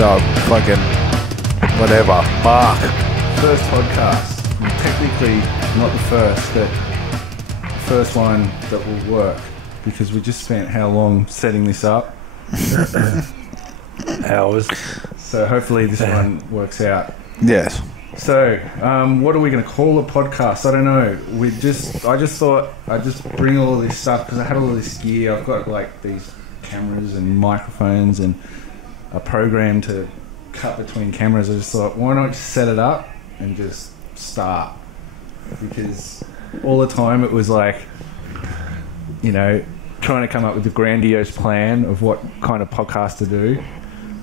Oh, fucking whatever. Fuck. First podcast. Well, technically, not the first, but the first one that will work because we just spent how long setting this up? Hours. So hopefully this one works out. Yes. So, what are we going to call a podcast? I don't know. I just thought I'd just bring all of this stuff because I had all this gear. I've got like these cameras and microphones and a program to cut between cameras. I just thought, why not just set it up and just start? Because all the time it was like, you know, trying to come up with a grandiose plan of what kind of podcast to do.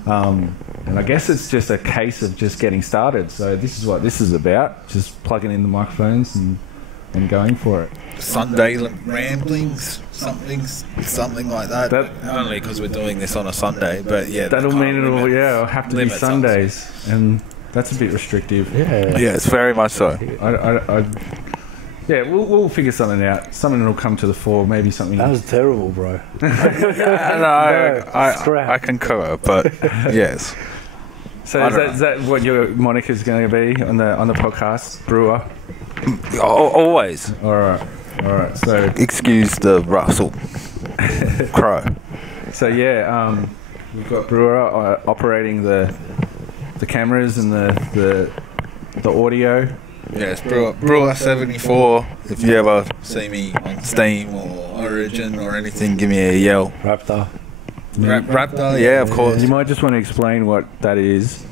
And I guess it's just a case of just getting started. So this is what this is about. Just plugging in the microphones and going for it. Sunday ramblings, something like that. Only because we're doing this on a Sunday, but yeah. That'll mean it'll have to be Sundays, and that's a bit restrictive. Yeah. Yeah, it's very much so. Yeah, we'll figure something out. Something will come to the fore. Maybe something. That was terrible, bro. I concur, but yes. So is that what your moniker's going to be on the podcast, Brewer? Always. All right. So Excuse the rustle. Crow. So yeah, we've got Brewer operating the cameras and the audio. Yes, Brewer 74. If you ever see me on Steam or Origin or anything, give me a yell. Raptor. Raptor, yeah, of course. You might just want to explain what that is.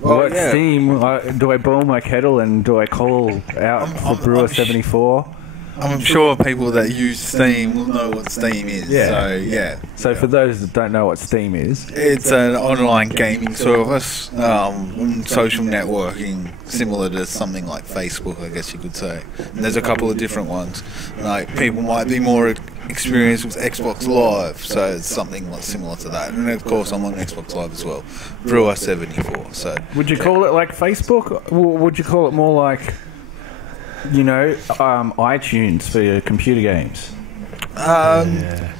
What Steam? Do I boil my kettle and do I call out for Brewer 74? I'm sure people that use Steam will know what Steam is. Yeah. So for those that don't know what Steam is, it's an online gaming service, social networking, similar to something like Facebook, I guess you could say. And there's a couple of different ones. Like people might be more experienced with Xbox Live, so it's something like similar to that. And of course, I'm on Xbox Live as well. Brewer 74. So would you call it like Facebook, or would you call it more like, you know, iTunes for your computer games? I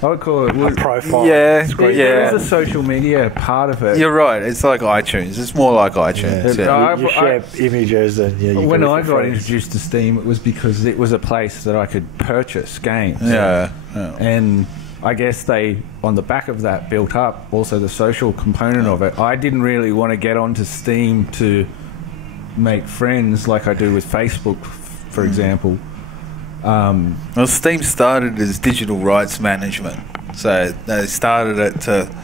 would call it a profile. There's a social media part of it. You're right. It's like iTunes. It's more like iTunes. You share images and when I got introduced to Steam, it was because it was a place that I could purchase games. Yeah. And I guess they, on the back of that, built up also the social component of it. I didn't really want to get onto Steam to make friends like I do with Facebook, for example. Well, Steam started as digital rights management, so they started it to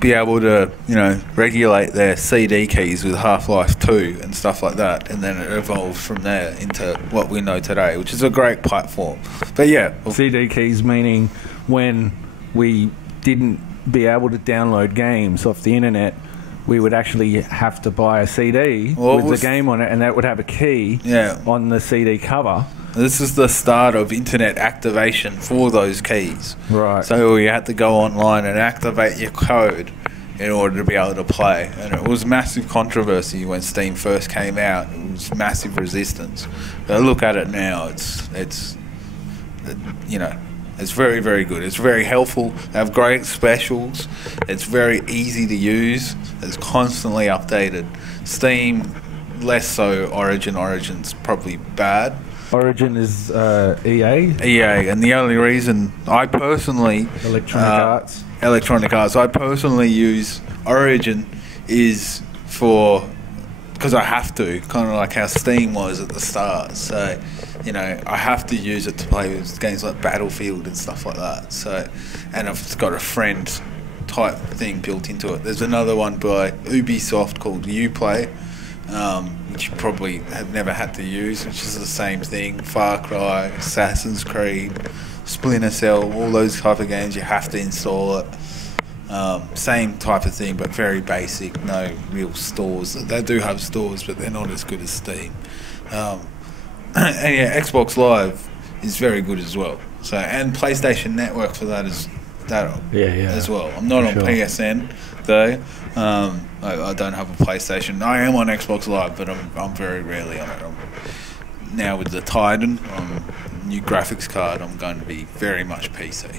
be able to, you know, regulate their CD keys with Half-Life 2 and stuff like that, and then it evolved from there into what we know today, which is a great platform. But yeah, CD keys meaning when we didn't be able to download games off the internet, we would actually have to buy a CD with the game on it, and that would have a key on the CD cover. This is the start of internet activation for those keys. Right. So you had to go online and activate your code in order to be able to play. And it was massive controversy when Steam first came out. It was massive resistance. But look at it now. It's you know, it's very, very good. It's very helpful. They have great specials. It's very easy to use. It's constantly updated. Steam, less so. Origin's probably bad. Origin is EA? EA, and the only reason I personally... Electronic Arts. I personally use Origin is because I have to, kind of like how Steam was at the start. So, you know, I have to use it to play with games like Battlefield and stuff like that. So, and I've got a friend type thing built into it. There's another one by Ubisoft called Uplay, which you probably have never had to use, which is the same thing. Far Cry, Assassin's Creed, Splinter Cell, all those type of games, you have to install it. Same type of thing, but very basic, no real stores. They do have stores, but they're not as good as Steam. And yeah, Xbox Live is very good as well. So, and PlayStation Network for that as well. I'm not on PSN though. I don't have a PlayStation. I am on Xbox Live, but I'm very rarely on it. Now with the Titan new graphics card, I'm going to be very much PC.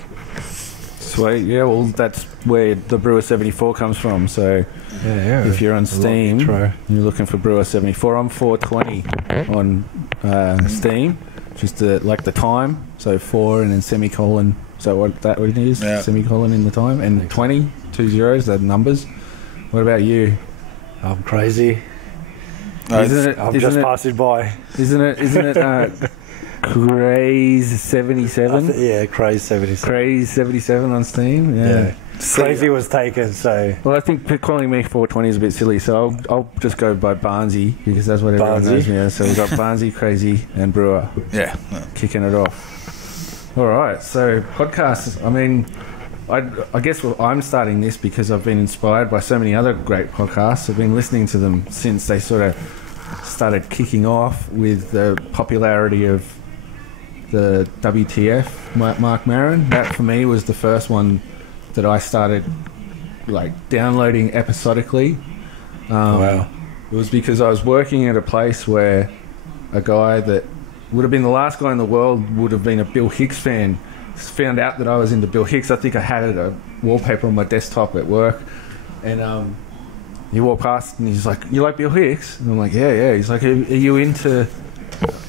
Sweet. Yeah, well, that's where the Brewer 74 comes from. So if you're on Steam, you're looking for Brewer 74. I'm 420 on Steam. Just like the time. So 4 and then semicolon. So what it is? Yeah. Semicolon in the time. And 20, 2 zeros, the numbers. What about you? I'm crazy. I'm just passing by. Isn't it Craze 77? Yeah, Craze 77. Craze 77 on Steam. Yeah. Crazy was taken, so... Well, I think calling me 420 is a bit silly, so I'll just go by Barnsey, because that's what everyone knows me as. So we've got Barnsey, Crazy, and Brewer. Yeah. Kicking it off. All right, so podcasts. I mean, I guess I'm starting this because I've been inspired by so many other great podcasts. I've been listening to them since they sort of started kicking off with the popularity of the WTF, Mark Maron. That, for me, was the first one that I started like downloading episodically. Wow. It was because I was working at a place where a guy that would have been the last guy in the world would have been a Bill Hicks fan found out that I was into Bill Hicks. I think I had a wallpaper on my desktop at work, and he walked past and he's like, "You like Bill Hicks?" And I'm like, yeah. He's like, "Are you into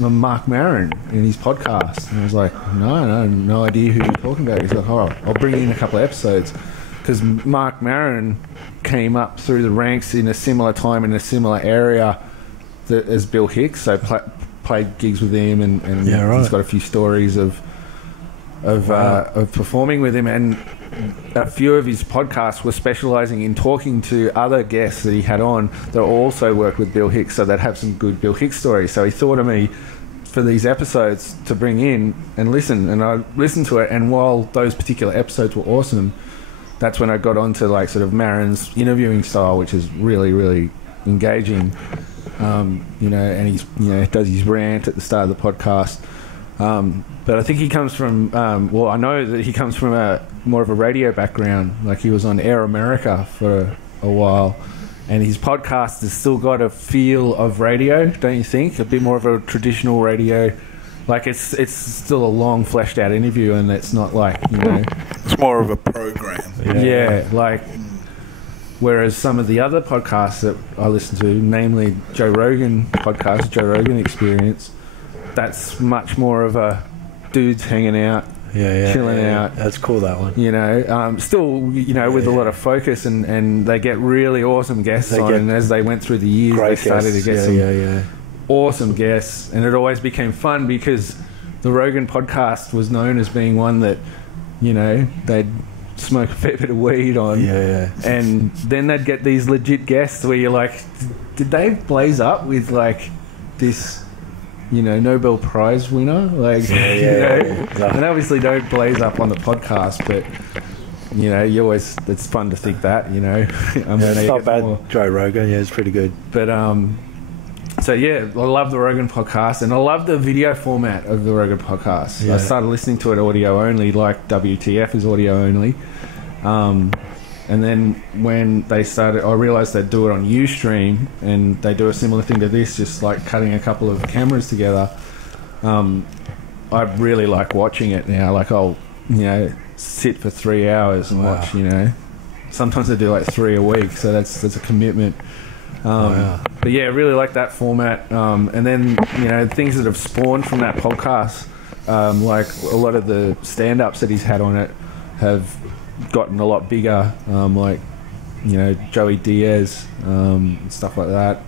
Mark Maron in his podcast?" And I was like, no idea who you're talking about. He's like, "Oh, I'll bring in a couple of episodes," because Mark Maron came up through the ranks in a similar time in a similar area as Bill Hicks. So played gigs with him, and he's got a few stories of performing with him, and a few of his podcasts were specialising in talking to other guests that he had on that also worked with Bill Hicks, so they'd have some good Bill Hicks stories. So he thought of me for these episodes to bring in and listen, and I listened to it, and while those particular episodes were awesome, that's when I got onto like sort of Maron's interviewing style, which is really, really engaging. And he's does his rant at the start of the podcast. But I think he comes from, I know that he comes from more of a radio background. Like, he was on Air America for a while, and his podcast has still got a feel of radio, don't you think? A bit more of a traditional radio. Like, it's still a long, fleshed out interview, and it's not like, It's more of a program. Yeah, like... Whereas some of the other podcasts that I listen to, namely Joe Rogan podcast, Joe Rogan Experience, that's much more of a dudes hanging out, chilling out. That's cool, that one. Still, with a lot of focus, and they get really awesome guests on. And as they went through the years, they started to get some awesome guests, and it always became fun because the Rogan podcast was known as being one that, they'd smoke a fair bit of weed on, and then they'd get these legit guests where you're like, did they blaze up with like this Nobel Prize winner, like and obviously don't blaze up on the podcast, but you always, it's fun to think that it's not bad. Joe Rogan, it's pretty good, but so I love the Rogan podcast, and I love the video format of the Rogan podcast. I started listening to it audio only, like WTF is audio only. And then when they started, I realised they'd do it on Ustream, and they do a similar thing to this, just like cutting a couple of cameras together. I really like watching it now. Like, I'll, sit for 3 hours and watch, Sometimes I do like 3 a week, so that's a commitment. But I really like that format. And then, things that have spawned from that podcast, like a lot of the stand-ups that he's had on it have gotten a lot bigger, like Joey Diaz, stuff like that.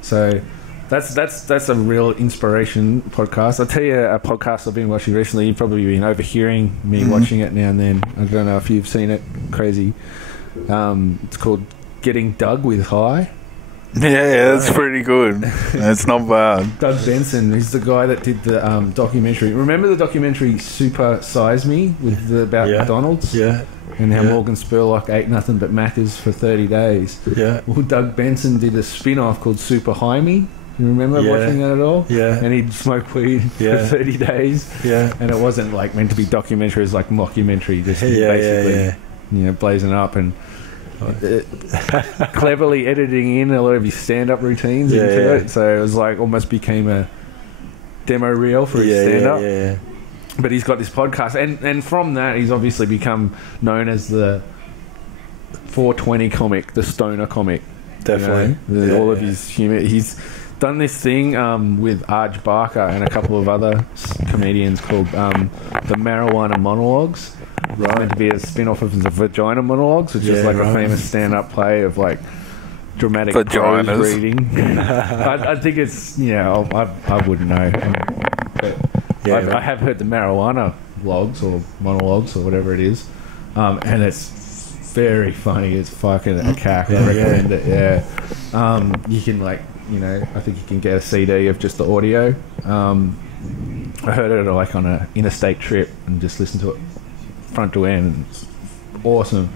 So that's a real inspiration podcast. I'll tell you a podcast I've been watching recently. You've probably been overhearing me watching it now and then. I don't know if you've seen it. Crazy. It's called Getting Dug with High. Yeah, that's pretty good. That's not bad. Doug Benson, he's the guy that did the documentary. Remember the documentary Super Size Me about McDonald's? Yeah. And how Morgan Spurlock ate nothing but Maccas for 30 days. Yeah. Well, Doug Benson did a spin-off called Super High Me. You remember watching that at all? Yeah. And he'd smoke weed for 30 days. Yeah. And it wasn't like meant to be documentary, it was like mockumentary, just basically blazing up and cleverly editing in a lot of his stand-up routines into it. So it was like almost became a demo reel for his stand-up. but he's got this podcast, and from that he's obviously become known as the 420 comic, the stoner comic. Definitely. You know? All of his humour. He's done this thing with Arj Barker and a couple of other comedians called the Marijuana Monologues. Right. Meant to be a spin-off of the Vagina Monologues, which is like a famous stand-up play of like dramatic prose reading. I think it's, I wouldn't know. But I have heard the Marijuana vlogs or monologues or whatever it is, and it's very funny. It's fucking a cack. I recommend it. Yeah, you can I think you can get a CD of just the audio. I heard it like on an interstate trip and just listened to it front to end. It's awesome.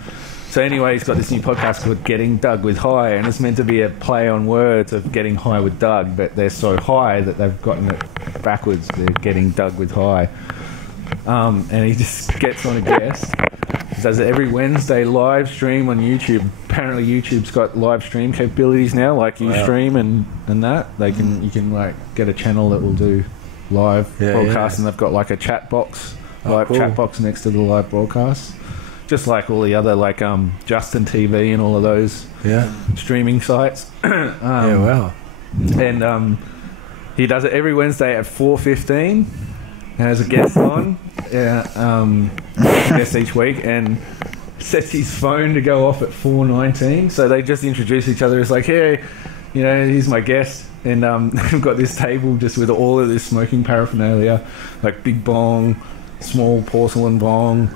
So anyway, he's got this new podcast called Getting Doug with High, and it's meant to be a play on words of getting high with Doug, but they're so high that they've gotten it backwards. They're getting Doug with High. And he just gets on a guest. He does it every Wednesday, live stream on YouTube. Apparently YouTube's got live stream capabilities now, like Ustream and that. You can like get a channel that will do live broadcasts, and they've got like a chat box, chat box next to the live broadcast. Just like all the other Justin TV and all of those streaming sites. And he does it every Wednesday at 4:15. Has a guest on, guest each week, and sets his phone to go off at 4:19. So they just introduce each other. It's like, hey, here's my guest, and we've got this table just with all of this smoking paraphernalia, like big bong, small porcelain bong,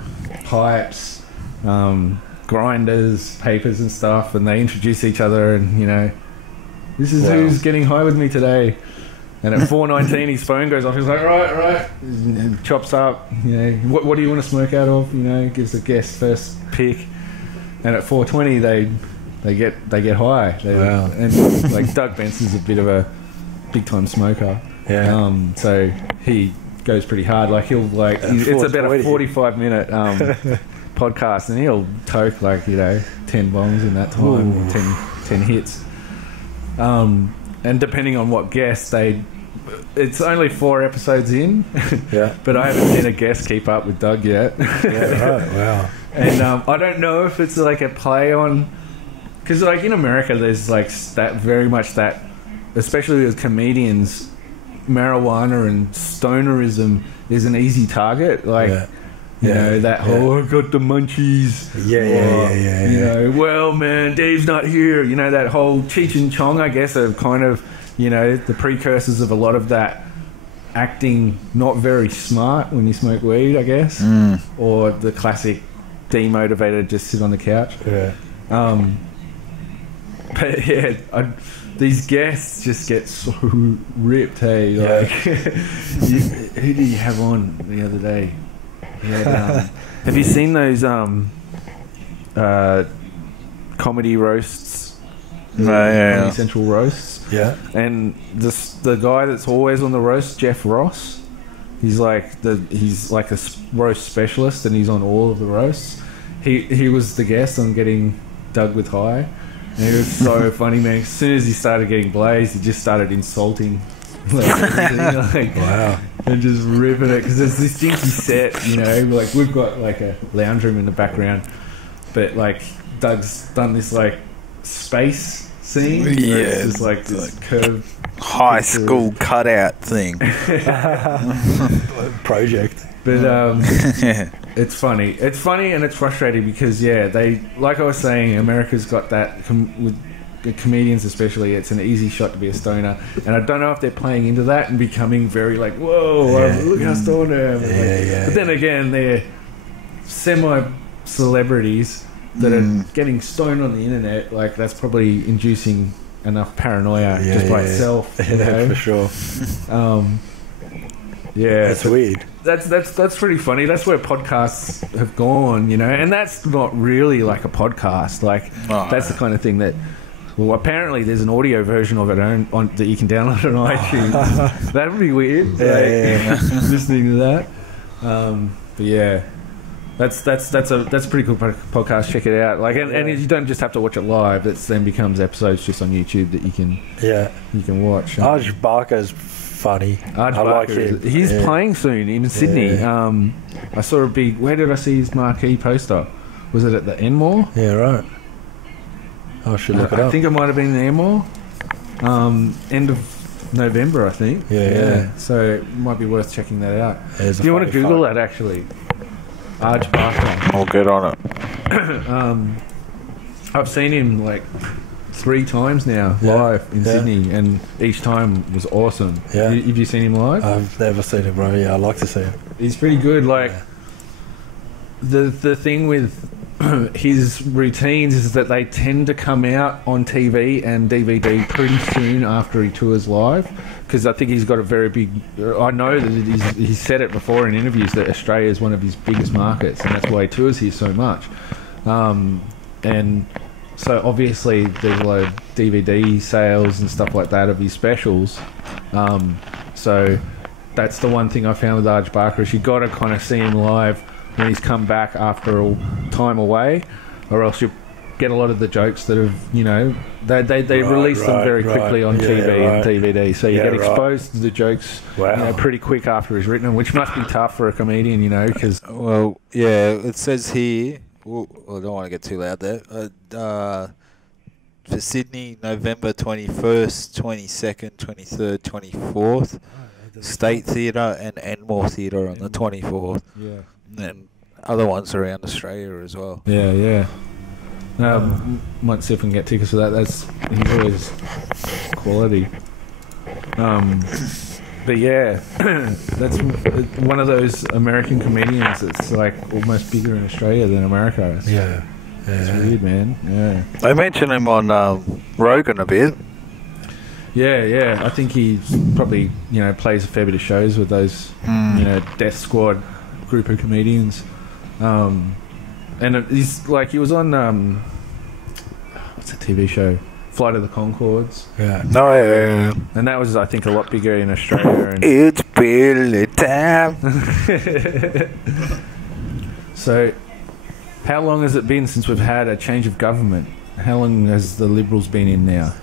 pipes, grinders, papers and stuff, and they introduce each other, and this is who's getting high with me today. And at 4:19 his phone goes off. He's like, right, and chops up, what do you want to smoke out of, gives the guest first pick. And at 4:20 they get high. And like Doug Benson's a bit of a big time smoker, so he goes pretty hard. Like he'll it's about a 45-minute podcast, and he'll toke 10 bongs in that time. 10 hits, and depending on what guest it's only 4 episodes in, but I haven't seen a guest keep up with Doug yet. Wow. And I don't know if it's like a play on, because in America there's that very much that, especially with comedians, marijuana and stonerism is an easy target. I got the munchies. Well, man, Dave's not here. That whole Cheech and Chong, I guess, are kind of, the precursors of a lot of that acting not very smart when you smoke weed, I guess. Or the classic demotivated, just sit on the couch. But these guests just get so ripped, hey. Who did you have on the other day? Have you seen those comedy roasts? Comedy Central roasts. And the guy that's always on the roast, Jeff Ross, he's like a roast specialist, and he's on all of the roasts. He was the guest on Getting Doug with High, and it was so funny, man. As soon as he started getting blazed, he just started insulting. Wow. And just ripping it, because there's this dinky set, we've got a lounge room in the background, but Doug's done this space scene, it's just this curved high school cutout thing project. But it's funny and it's frustrating, because they, like I was saying, America's got that with the comedians especially, it's an easy shot to be a stoner, and I don't know if they're playing into that and becoming very whoa, look how stoned I am. But then again, they're semi-celebrities that are getting stoned on the internet. That's probably inducing enough paranoia just by itself. For sure. That's weird. That's pretty funny. That's where podcasts have gone, and that's not really like a podcast. That's the kind of thing that. Well, apparently there's an audio version of it that you can download on iTunes. That would be weird. Listening to that. But that's a pretty cool podcast. Check it out. And you don't just have to watch it live. It then becomes episodes just on YouTube that you can watch. Arj Barker's funny. I like him. He's playing soon in Sydney. Yeah. I saw a big... Where did I see his marquee poster? Was it at the Enmore? Yeah, right. I should look it up. I think it might have been the Enmore. End of November, I think. Yeah. So it might be worth checking that out. Do you want to Google that, actually? Arj Barker. I'll get on it. I've seen him like 3 times now live in Sydney, and each time was awesome. Yeah. Have you seen him live? I've never seen him, bro. Yeah, I'd like to see him. He's pretty good. Like the thing with his routines is that they tend to come out on TV and DVD pretty soon after he tours live, because I think he's got a very big... I know that he's said it before in interviews that Australia is one of his biggest markets, and that's why he tours here so much. And so obviously there's a lot of DVD sales and stuff like that of his specials. So that's the one thing I found with Arj Barker, is you got to kind of see him live when he's come back after a time away, or else you get a lot of the jokes that have, they release them very quickly on TV and DVD, so you get exposed to the jokes pretty quick after he's written them, which must be tough for a comedian, because... Well, yeah, it says here... Well, I don't want to get too loud there. For Sydney, November 21st, 22nd, 23rd, 24th. State Theatre and Enmore Theatre on the 24th. Yeah. And then other ones around Australia as well. Yeah. Might see if we can get tickets for that. He's always quality. But yeah, that's one of those American comedians that's like almost bigger in Australia than America. It's weird, man. Yeah. They mention him on Rogan a bit. Yeah. I think he probably plays a fair bit of shows with those Death Squad group of comedians. And he's like, he was on what's the TV show? Flight of the Conchords. Yeah. No, yeah. And that was, I think, a lot bigger in Australia. And it's Billy time. So, how long has it been since we've had a change of government? How long has the Liberals been in now?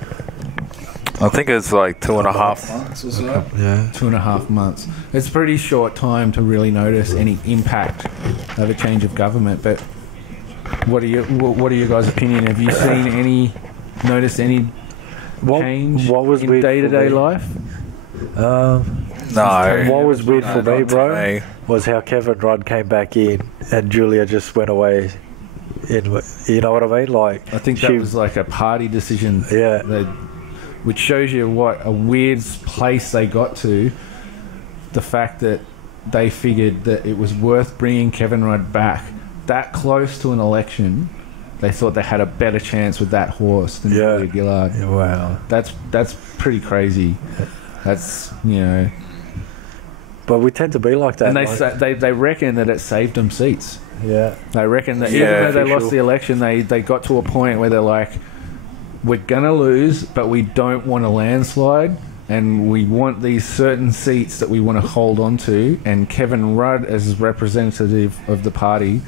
I think it's like 2.5 months or so. Yeah, 2.5 months. It's a pretty short time to really notice any impact of a change of government. But what are your guys' opinion? Have you seen noticed any change in day-to-day life? No. What was weird for me, bro, was how Kevin Rudd came back in and Julia just went away. You know what I mean? Like, I think that was like a party decision. Yeah. Which shows you what a weird place they got to. The fact that they figured that it was worth bringing Kevin Rudd back that close to an election. They thought they had a better chance with that horse than Julia Gillard. Yeah, wow. That's pretty crazy. That's, But we tend to be like that. And they reckon that it saved them seats. Yeah. They reckon that even though they lost the election, they got to a point where they're like, we're going to lose, but we don't want a landslide, and we want these certain seats that we want to hold on to, and Kevin Rudd, as representative of the party,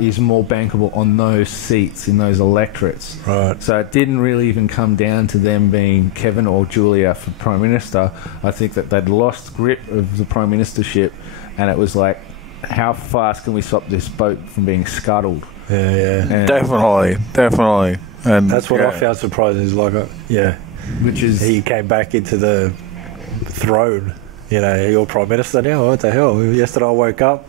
is more bankable on those seats in those electorates. Right. So it didn't really even come down to them being Kevin or Julia for Prime Minister. I think that they'd lost grip of the Prime Ministership, and it was like, how fast can we stop this boat from being scuttled? Yeah. And Definitely. And that's what I found surprising, is like, which is, he came back into the throne. You're Prime Minister now. What the hell? Yesterday I woke up,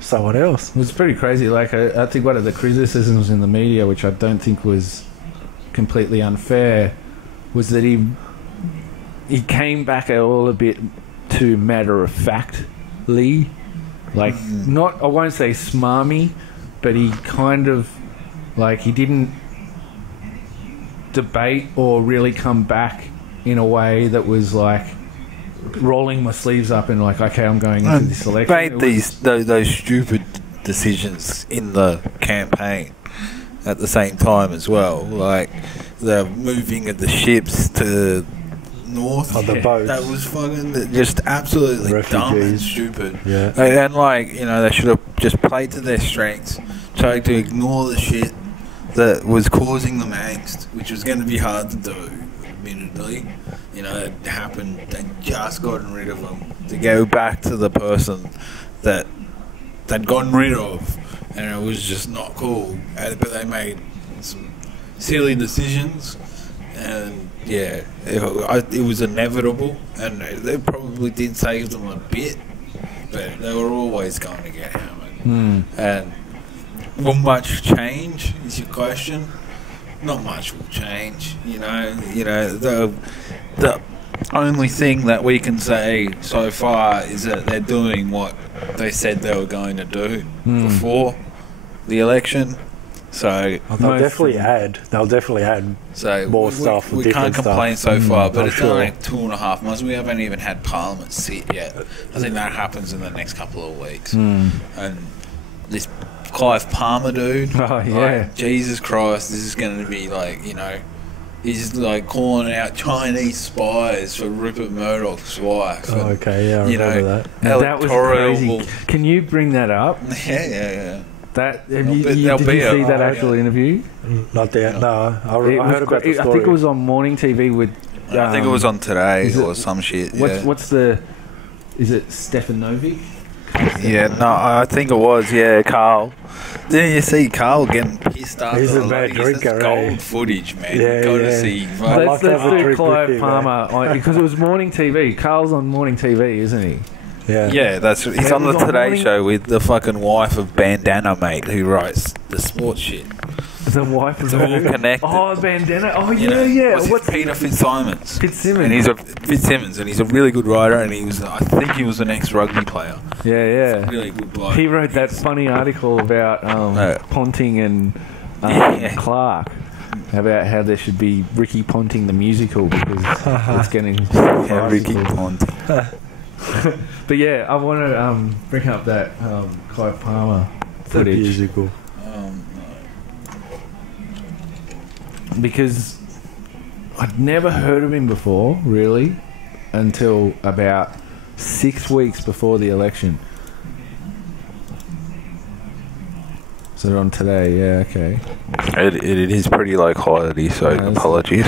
someone else. It was pretty crazy. Like, I think one of the criticisms in the media, which I don't think was completely unfair, was that he came back a bit too matter-of-factly. Like, not, I won't say smarmy, but he kind of, like, he didn't debate or really come back in a way that was like rolling my sleeves up and like, okay, I'm going into this election. Made those stupid decisions in the campaign at the same time as well, like the moving of the ships to north on the boats. That was fucking just absolutely dumb and stupid. Yeah, and like, they should have just played to their strengths, tried to ignore the shit that was causing them angst, which was going to be hard to do. admittedly. You know, it happened. They just gotten rid of him to go back to the person that they'd gotten rid of, and it was just not cool. But they made some silly decisions, and yeah, it was inevitable, and they probably did save them a bit, but they were always going to get hammered. And will much change? Is your question? Not much will change. You know, the only thing that we can say so far is that they're doing what they said they were going to do before the election. So they'll definitely add more stuff. We can't complain so far, but it's only like 2.5 months. We haven't even had Parliament sit yet. I think that happens in the next couple of weeks. And this Clive Palmer dude, like, Jesus Christ, this is going to be like, you know, he's like calling out Chinese spies for Rupert Murdoch's wife. Oh, okay, yeah, I remember that. That was crazy. Can you bring that up? Yeah. Did you see that actual interview? Not yet. No, I heard about the story. I think it was on morning TV with. I think it was on Today or some shit. What's the? Is it Stefanovic? Yeah, no, I think it was. Yeah, Carl. Didn't you see Carl getting pissed after? He's a bad drinker. Gold footage, man. Yeah, Got to see. Let's do Clive Palmer because it was morning TV. Carl's on morning TV, isn't he? Yeah, he's on the Today Show with the fucking wife of Bandana Mate, who writes the sports shit. The wife of all connected. Oh, Bandana. Oh, yeah. What's Peter Fitzsimmons? Fitzsimmons. And he's a really good writer, and I think he was an ex-rugby player. Yeah. He's a really good bloke. He wrote that funny article about Ponting and Clark. About how there should be Ricky Ponting the musical because it's getting Ricky Ponting. But yeah, I want to bring up that Clive Palmer footage. The musical. Because I'd never heard of him before, really, until about 6 weeks before the election. So on Today, yeah, okay. It is pretty low quality, so apologies.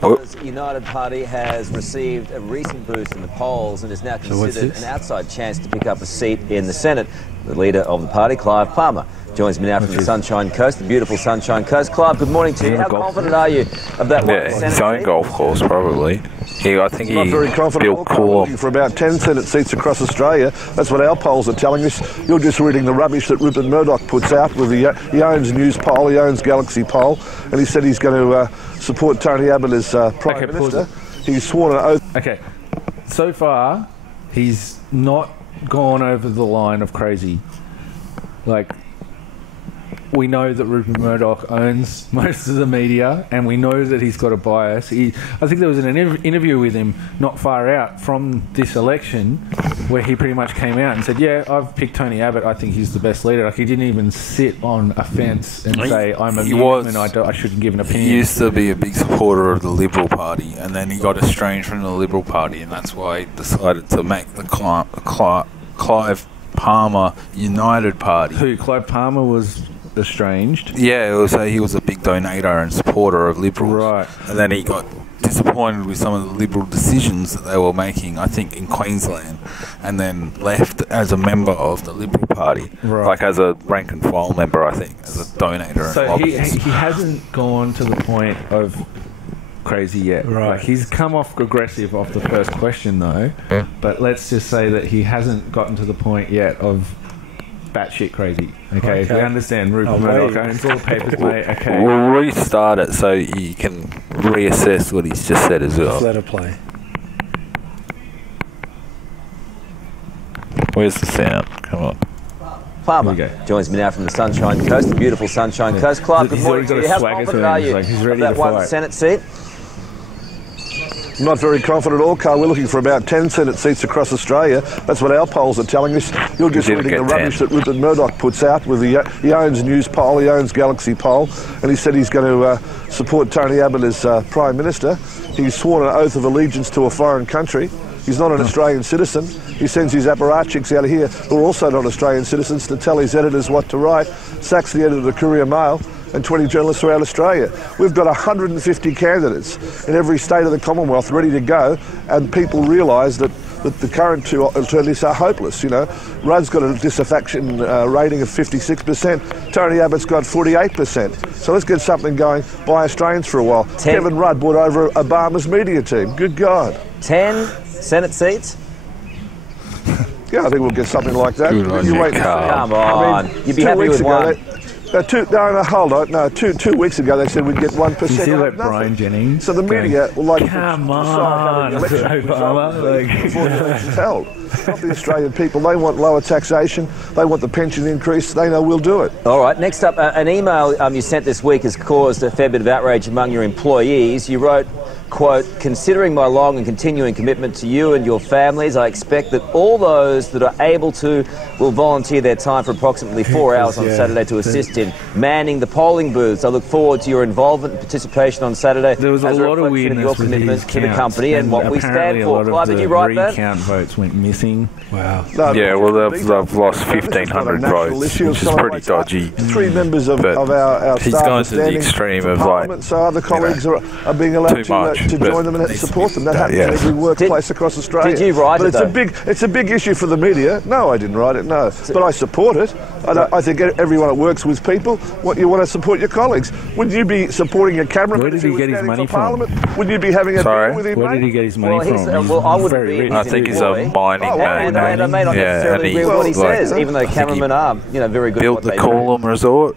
The United Party has received a recent boost in the polls and is now considered an outside chance to pick up a seat in the Senate. The leader of the party, Clive Palmer, joins me now from the Sunshine Coast, the beautiful Sunshine Coast. Clive, good morning to you. How confident are you of that one? Yeah, his own golf course, probably. I think not very confident. Looking for about 10 Senate seats across Australia. That's what our polls are telling us. You're just reading the rubbish that Rupert Murdoch puts out. He owns News Poll, he owns Galaxy Poll, and he said he's going to support Tony Abbott as Prime Minister. He's sworn an oath. Okay, so far he's not gone over the line of crazy. Like, we know that Rupert Murdoch owns most of the media, and we know that he's got a bias. I think there was an interview with him not far out from this election where he pretty much came out and said, yeah, I've picked Tony Abbott. I think he's the best leader. Like, he didn't even sit on a fence and say, I'm a mutant and I shouldn't give an opinion. He used to be a big supporter of the Liberal Party, and then he got estranged from the Liberal Party, and that's why he decided to make the Clive Palmer United Party. Who? Clive Palmer was estranged? Yeah, he was a big donator and supporter of Liberals. Right. And then he got disappointed with some of the Liberal decisions that they were making, I think, in Queensland, and then left as a member of the Liberal Party. Right. Like as a rank and file member, I think, as a donator. So he hasn't gone to the point of crazy yet. Right. Like, he's come off aggressive off the first question, though. Yeah. But let's just say that he hasn't gotten to the point yet of batshit crazy. Okay, if we understand Rupert Murdoch owns all the papers, mate. Okay, we'll restart it so you can reassess what he's just said as well. Let's let it play. Where's the sound? Come on. Palmer joins me now from the Sunshine Coast, the beautiful Sunshine Coast. Clive, good morning to you. How confident are you of that one Senate seat? Not very confident at all, Carl. We're looking for about 10 Senate seats across Australia. That's what our polls are telling us. You're just reading the rubbish that Rupert Murdoch puts out. He owns News Poll, he owns Galaxy Poll, and he said he's going to support Tony Abbott as Prime Minister. He's sworn an oath of allegiance to a foreign country. He's not an Australian citizen. He sends his apparatchiks out of here who are also not Australian citizens to tell his editors what to write. Sacks the editor of the Courier Mail. and 20 journalists throughout Australia. We've got 150 candidates in every state of the Commonwealth ready to go, and people realise that the current two alternatives are hopeless. You know, Rudd's got a disaffection rating of 56%. Tony Abbott's got 48%. So let's get something going by Australians for a while. Kevin Rudd brought over Obama's media team. Good God. 10 Senate seats? Yeah, I think we'll get something like that. You wait and see. Come on. I mean, You'd be happy with one. Hold on. No, two weeks ago they said we'd get 1%. You see that Brian Jennings? So the media will like come on, Obama. Before the election's held. Not the Australian people. They want lower taxation. They want the pension increase. They know we'll do it. All right. Next up, an email you sent this week has caused a fair bit of outrage among your employees. You wrote, quote, "Considering my long and continuing commitment to you and your families, I expect that all those that are able to will volunteer their time for approximately 4 hours on Saturday to assist in manning the polling booths. I look forward to your involvement and participation on Saturday. There was a lot of weirdness your commitment with to the company and what we stand for." Clive, did you write that? Recount votes went missing. Wow. No, yeah, well, they've lost 1,500 votes, which is pretty dodgy. 3 members of our he's staff gone to the extreme of like, so other colleagues are being allowed to join them and support them. That happens in every workplace across Australia. Did you write it? It's a big issue for the media. No, I didn't write it. No, but I support it. I think everyone that works with people, you want to support your colleagues. Would you be supporting a cameraman? Where did he get his money from? Would you be having a deal with him? Where did he get his money from? Well, I wouldn't be. I think he's a mining man. And I may not necessarily agree with what he says, even though cameramen are, very good at what they do. Built the Coolum Resort.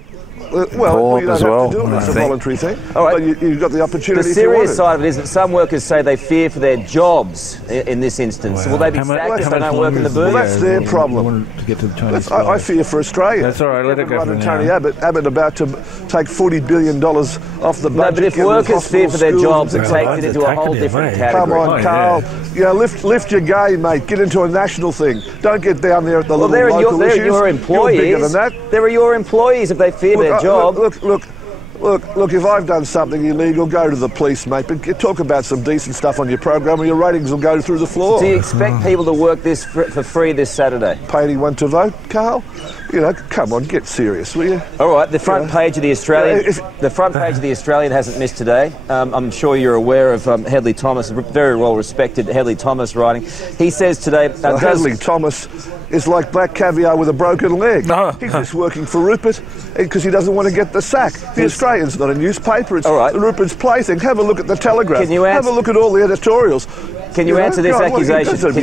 Well, you don't as have well. to do it. It's a voluntary thing. All right. But you've got the opportunity. The serious side of it is that some workers say they fear for their jobs in this instance. Wow. Will they be sacked if they don't work in the booth? Well, that's their problem. To get to the Chinese I fear for Australia. That's all right. Let it go for Tony Abbott about to take $40 billion off the budget. No, but if workers fear for their jobs, it takes it into a whole different category. Come on, Carl. Yeah, lift your game, mate. Get into a national thing. Don't get down there at the little local issues. They're your employees. You're bigger than that. There are your employees if they fear their job. Look, if I've done something illegal, go to the police, mate, but talk about some decent stuff on your program or your ratings will go through the floor. Do you expect people to work this for free this Saturday? Pay anyone to vote, Carl? Come on, get serious, will you? All right, the front page of the Australian hasn't missed today. I'm sure you're aware of Hedley Thomas, a very well-respected Hedley Thomas writing. He says today... Hedley Thomas is like black caviar with a broken leg. No. He's just working for Rupert because he doesn't want to get the sack. The Australian's not a newspaper, it's Rupert's plaything. Have a look at the Telegraph. Have a look at all the editorials. Can you answer this accusation?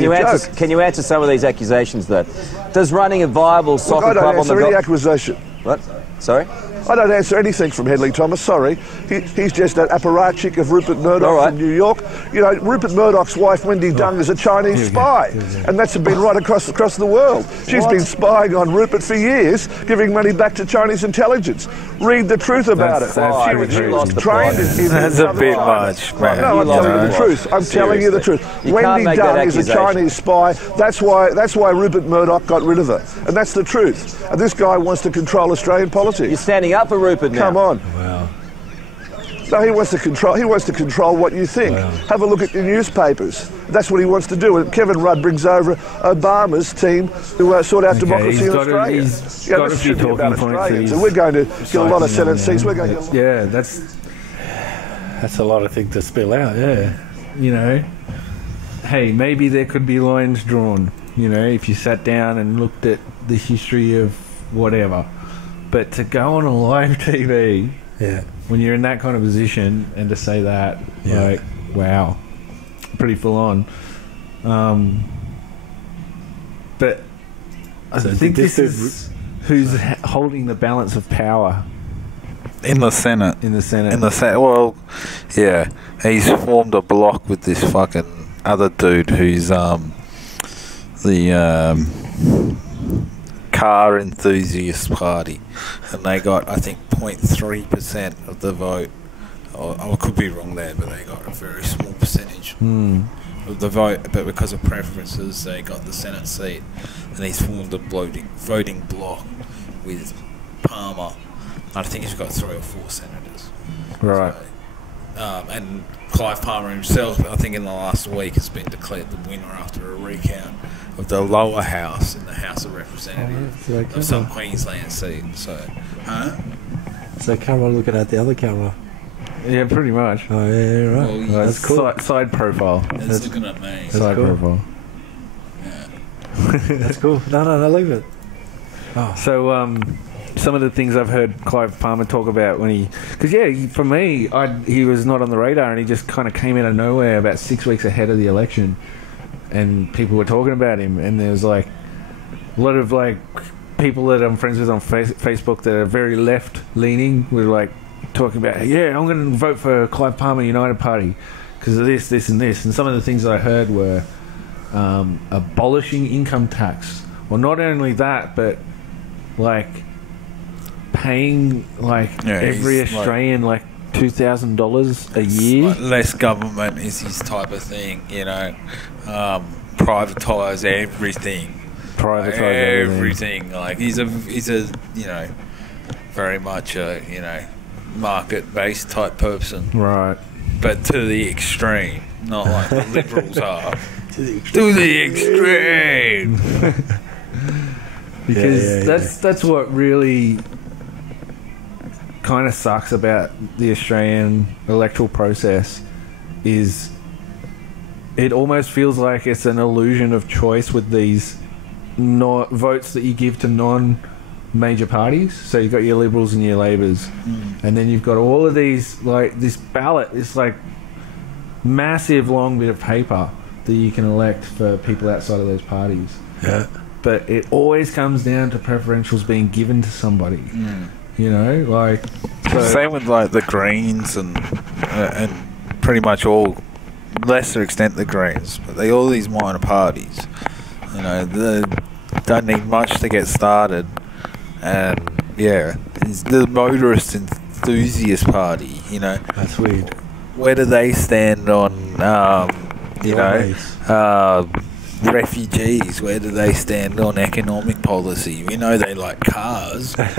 Can you answer some of these accusations, though? Does running a viable soccer club on the... I don't answer any accusation. What? Sorry? I don't answer anything from Hedley Thomas, sorry. He's just an apparatchik of Rupert Murdoch from New York. Rupert Murdoch's wife, Wendy Dung, is a Chinese spy. And that's been right across the world. She's been spying on Rupert for years, giving money back to Chinese intelligence. Read the truth about it. She was trained in that's a bit much, man. No, I'm telling you the truth. I'm telling you the truth. Wendy Dung is a Chinese spy. That's why Rupert Murdoch got rid of her. And that's the truth. And this guy wants to control Australian politics. You're standing up for Rupert now. Come on. Wow. No, he wants to control what you think. Wow. Have a look at your newspapers. That's what he wants to do. And Kevin Rudd brings over Obama's team to sort out democracy in Australia. He's got a few talking points. So we're going to get a lot of Senate seats. We're going to get that's a lot of things to spill out. Yeah. Hey, maybe there could be lines drawn. If you sat down and looked at the history of whatever. But to go on a live TV, when you're in that kind of position, and to say that, wow, pretty full on. But I think this is who's holding the balance of power in the Senate. Well, yeah, he's formed a block with this fucking other dude who's the car enthusiast party, and they got, I think, 0.3% of the vote. I could be wrong there, but they got a very small percentage of the vote. But because of preferences, they got the Senate seat, and he's formed a voting bloc with Palmer. I think he's got 3 or 4 senators. Right. So, and Clive Palmer himself, I think in the last week, has been declared the winner after a recount of the lower house in the House of Representatives of some Queensland seat. So, So camera looking at the other camera. Yeah, pretty much. Oh yeah, right. Well, Oh, that's cool. Side profile. It's looking at me. Side cool. profile. That's cool. No, leave it. Oh. So, some of the things I've heard Clive Palmer talk about when for me, he was not on the radar, and he just kind of came out of nowhere about 6 weeks ahead of the election, and people were talking about him, and there was like a lot of like people that I'm friends with on Facebook that are very left leaning were like talking about, yeah, I'm going to vote for Clive Palmer United Party because of this, and this, and some of the things that I heard were abolishing income tax. Well, not only that, but like paying every Australian like $2,000 a year. Like less government is his type of thing, you know. Privatise everything. Everything. Like he's a you know, very much a, you know, market-based type person. Right. But to the extreme, not like the Liberals are. To the extreme. Because that's what really kind of sucks about the Australian electoral process is it almost feels like it's an illusion of choice with these votes that you give to non-major parties. So you've got your Liberals and your Labours, and then you've got all of these, like this ballot, this like massive long bit of paper that you can elect for people outside of those parties. Yeah. But it always comes down to preferentials being given to somebody. You know, like same with like the Greens and pretty much all, lesser extent the Greens, but all these minor parties. You know, they don't need much to get started, and yeah, it's the motorist enthusiast party. You know, that's weird. Where do they stand on refugees? Where do they stand on economic policy? We know they like cars. What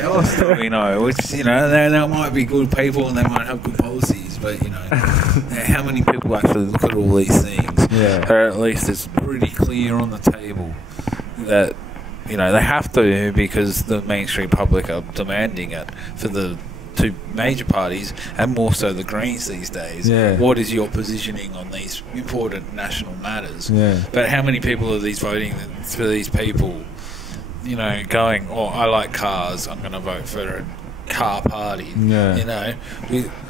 else do we know? Which, you know, they might be good people and they might have good policies, but, you know, how many people actually look at all these things? Yeah. Or at least it's pretty clear on the table that, you know, they have to because the mainstream public are demanding it for the two major parties, and more so the Greens these days. Yeah. What is your positioning on these important national matters? Yeah. But how many people are these voting for these people, you know, going, oh, I like cars, I'm going to vote for a car party. Yeah. You know,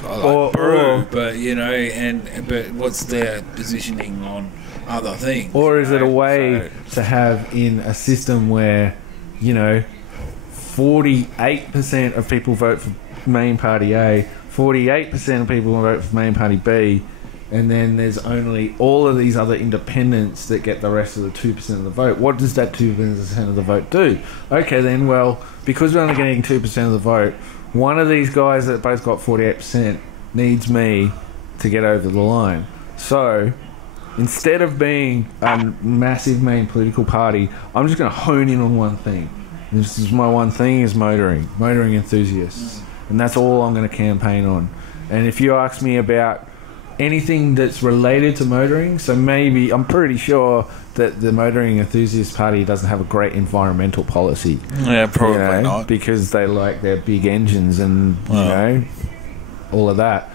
I like brew, but, you know, but what's their positioning on other things? Or is it a way to have in a system where, you know, 48% of people vote for main party A, 48% of people vote for main party B, and then there's only all of these other independents that get the rest of the 2% of the vote. What does that 2% of the vote do? Okay, then, well, because we're only getting 2% of the vote, one of these guys that both got 48% needs me to get over the line. So instead of being a massive main political party, I'm just going to hone in on one thing. This is my one thing is motoring enthusiasts. And that's all I'm going to campaign on. And if you ask me about anything that's related to motoring, so maybe, I'm pretty sure that the Motoring Enthusiast Party doesn't have a great environmental policy. Yeah, probably not. Because they like their big engines and, you know, all of that.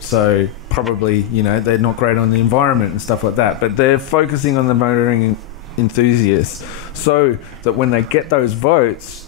So probably, you know, they're not great on the environment and stuff like that. But they're focusing on the motoring enthusiasts so that when they get those votes,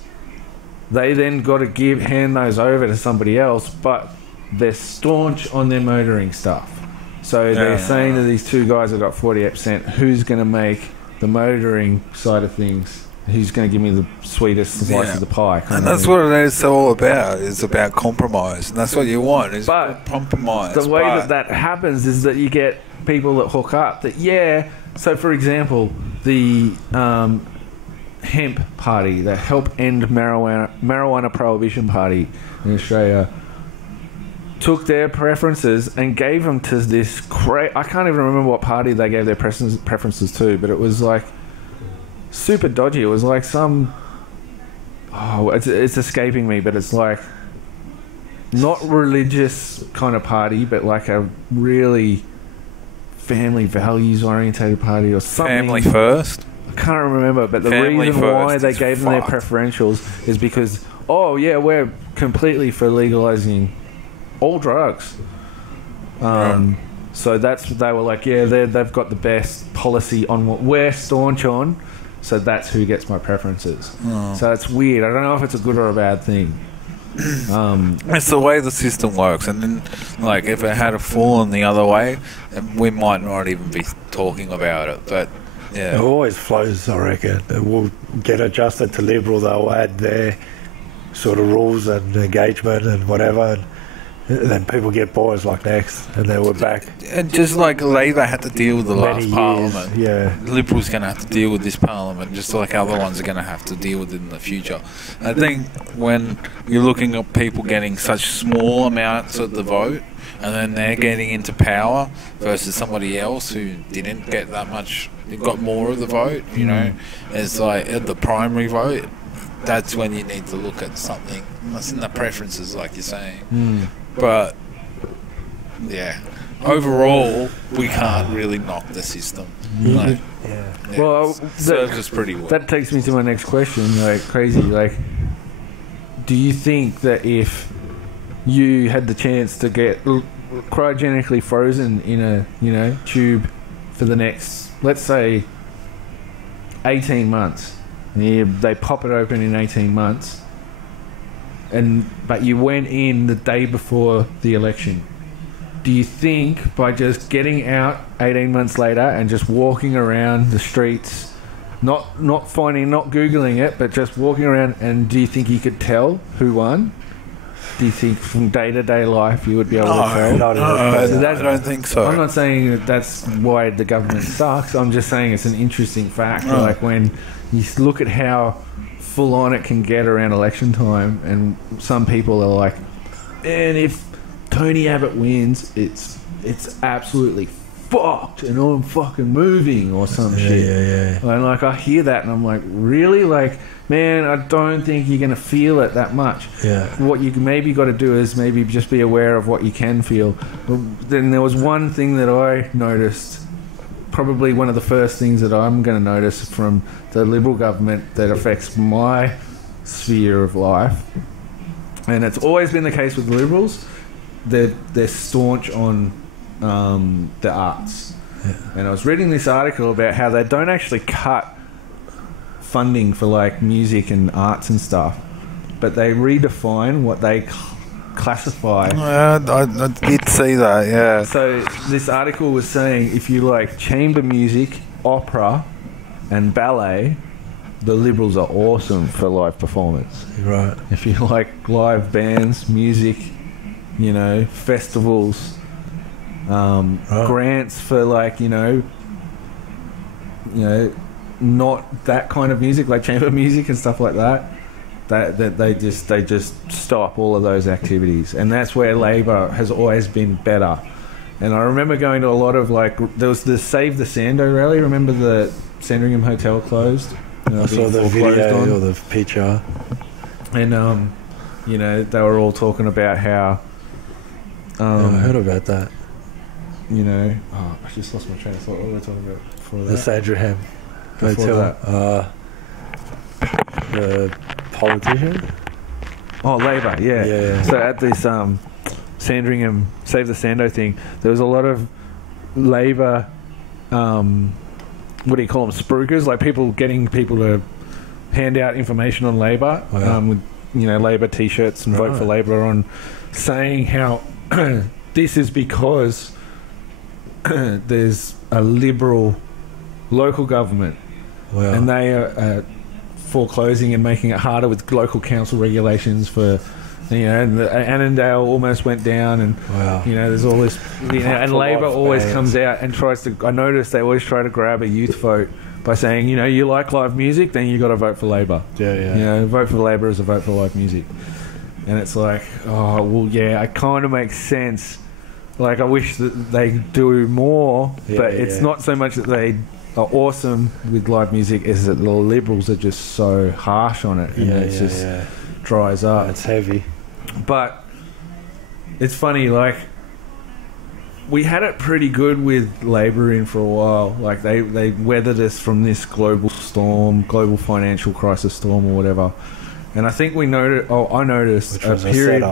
they then got to hand those over to somebody else, but they're staunch on their motoring stuff. So they're saying to these two guys that got 48%, who's going to make the motoring side of things? Who's going to give me the sweetest slice of the pie? And that's what it is all about. It's about compromise. And that's what you want, is compromise. The way that happens is that you get people that hook up that, so for example, the hemp party, the Help End Marijuana Prohibition Party in Australia, took their preferences and gave them to this I can't even remember what party they gave their preferences to, but it was like super dodgy. It was like some it's escaping me, but it's like not religious kind of party, but like a really family values orientated party or something. Family first. I can't remember, but the Family reason why first they is gave them their fucked. preferentials is because, we're completely for legalizing all drugs. So they were like, they've got the best policy on what we're staunch on, so that's who gets my preferences. So it's weird. I don't know if it's a good or a bad thing. It's the way the system works, and then, like, if it had fallen the other way, we might not even be talking about it. But yeah, it always flows. I reckon it will get adjusted to Liberal. They'll add their sort of rules and engagement and whatever, and then people get boys like next, and then we're back. and just like Labor had to deal with the Many last years, parliament, yeah. Liberals going to have to deal with this parliament, just like other ones are going to have to deal with it in the future. I think when you're looking at people getting such small amounts of the vote, and then they're getting into power versus somebody else who didn't get that much, got more of the vote, you know, it's like at the primary vote, that's when you need to look at something. That's in the preferences, like you're saying. But yeah, overall, we can't really knock the system. Like, Well, serves us pretty well. that takes me to my next question. Like, crazy. Like, do you think that if you had the chance to get cryogenically frozen in a tube for the next, let's say, 18 months, they pop it open in 18 months, but you went in the day before the election, do you think by just getting out 18 months later and just walking around the streets, not Googling it, but just walking around, and do you think you could tell who won? Do you think from day-to-day life you would be able to tell? No, I don't think so. I'm not saying that that's why the government sucks. I'm just saying it's an interesting fact. Like, when you look at how full on it can get around election time, and some people are like, man, if Tony Abbott wins, it's absolutely fucked and I'm fucking moving or some shit. Yeah. And like, I hear that and I'm like, really? Like, man, I don't think you're going to feel it that much. Yeah. What you maybe got to do is maybe just be aware of what you can feel. But then there was one thing that I noticed, probably one of the first things that I'm going to notice from the Liberal government that affects my sphere of life, and it's always been the case with the Liberals, they're staunch on the arts. Yeah. And I was reading this article about how they don't actually cut funding for like music and arts and stuff, but they redefine what they classify. I did see that, yeah. So this article was saying if you like chamber music, opera and ballet, the Liberals are awesome for live performance. Right. If you like live bands, music, festivals, grants for like, not that kind of music, like chamber music and stuff like that. That they just stop all of those activities, and that's where Labor has always been better. And I remember going to a lot of there was the Save the Sando rally. Remember the Sandringham Hotel closed? I saw the video or the picture, and they were all talking about how. I heard about that. I just lost my train of thought. What were we talking about before that? The Sandringham Hotel. The politician? Oh, Labor, yeah. Yeah. So at this Sandringham Save the Sando thing, there was a lot of Labor, what do you call them, spruikers, like getting people to hand out information on Labor, with Labor t-shirts and Vote for Labor on, saying how this is because there's a Liberal local government, and they are foreclosing and making it harder with local council regulations for, and the Annandale almost went down, and there's all this, and Labor always comes out and tries to. I noticed they always try to grab a youth vote by saying, you like live music, then you got to vote for Labor. Vote for Labor is a vote for live music, and it's like, it kind of makes sense. Like, I wish that they do more, but it's not so much that they are awesome with live music, is that the Liberals are just so harsh on it, and it just dries up. It's heavy. But it's funny, like, we had it pretty good with Labor in for a while. Like they weathered us from this global storm, global financial crisis storm or whatever. And I think we noticed. Oh, I noticed a period.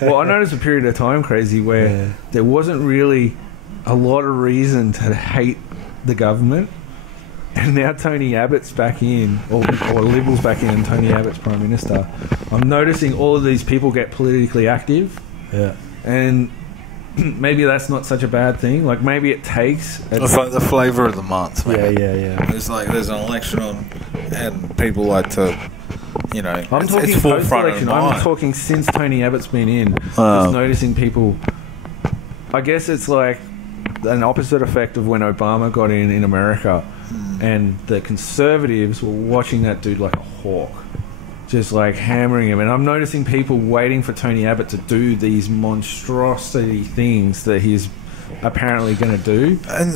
Well, I noticed a period of time, crazy, where there wasn't really a lot of reason to hate the government. And now Tony Abbott's back in, or Liberals back in, and Tony Abbott's Prime Minister. I'm noticing all of these people get politically active. Yeah. And maybe that's not such a bad thing. Like, maybe it takes... It's like the flavour of the month, man. Yeah. It's like there's an election on, and people like to, you know... I'm talking post-election. I'm talking since Tony Abbott's been in. Just noticing people... I guess it's like an opposite effect of when Obama got in America. And the Conservatives were watching that dude like a hawk, just like hammering him. And I'm noticing people waiting for Tony Abbott to do these monstrosity things that he's apparently going to do. And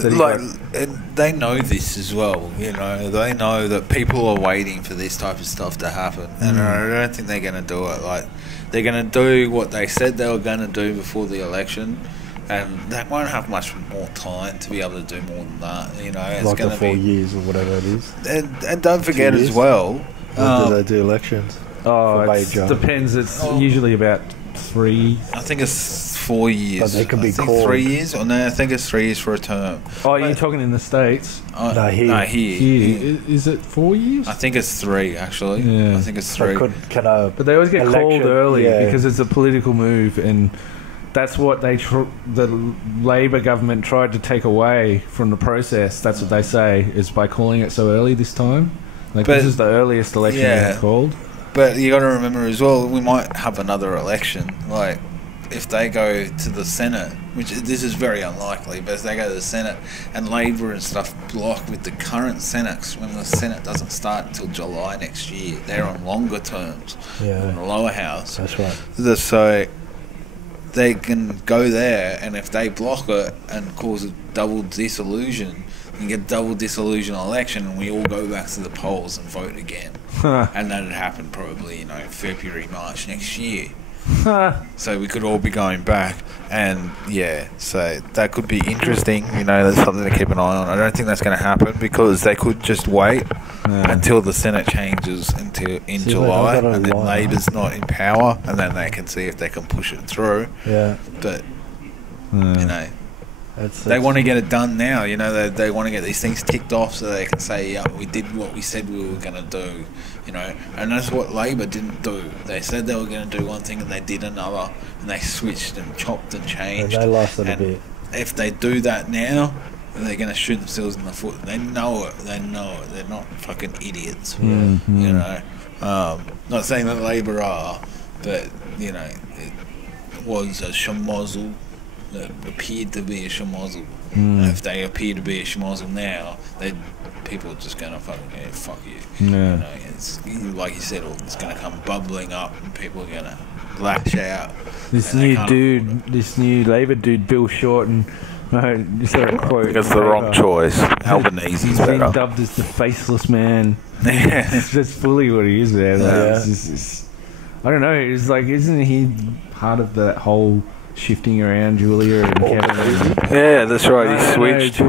they know this as well, you know. They know that people are waiting for this type of stuff to happen. And I don't think they're going to do it. Like, they're going to do what they said they were going to do before the election. And they won't have much more time to be able to do more than that, you know. It's like going the 4 years or whatever it is. And don't forget as well... When do they do elections? Oh, it depends. It's usually about 3... I think it's 4 years. But they can be called... 3 years? Or no, I think it's 3 years for a term. Oh, you're talking in the States? No, here. Here. Is it 4 years? I think it's 3, actually. Yeah. I think it's 3. But they always get called early because it's a political move, and... That's what the Labor government tried to take away from the process. That's what they say, is by calling it so early this time. Like, this is the earliest election they've called. But you got to remember as well, we might have another election. Like, if they go to the Senate, which this is very unlikely, but if they go to the Senate and Labor and stuff block with the current Senate, when the Senate doesn't start until July next year, they're on longer terms than the lower house. That's right. So... they can go there, and if they block it and cause a double dissolution, you get a double dissolution election, and we all go back to the polls and vote again. And that'd happen probably, you know, February, March next year. So we could all be going back, and so that could be interesting. You know, that's something to keep an eye on. I don't think that's going to happen because they could just wait until the Senate changes in July, and then Labor's not in power, and then they can see if they can push it through. Yeah, but you know, they want to get it done now. You know, they want to get these things ticked off so they can say, yeah, we did what we said we were going to do. You know, and that's what Labor didn't do. They said they were going to do one thing and they did another, and they switched and chopped and changed. And they lasted a bit. If they do that now, they're going to shoot themselves in the foot. They know it. They know it. They're not fucking idiots. Mm-hmm. You know, not saying that Labor are, but you know, it was a schmozzle that appeared to be a schmozzle. And if they appear to be a schmozzle now, people are just going to fucking fuck you. Yeah. You know, it's like you said, it's going to come bubbling up, and people are going to lash out. This new Labor dude, Bill Shorten, you said a quote. That's the wrong choice. Albanese is better. He's been dubbed as the faceless man. That's fully what he is, man. I don't know. It's like, isn't he part of that whole shifting around Julia and Kevin? Yeah, that's right. He switched.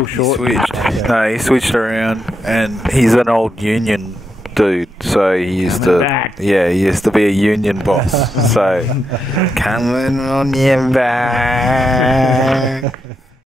No, he switched around, and he's an old union dude. So he used to be a union boss. So coming on your back.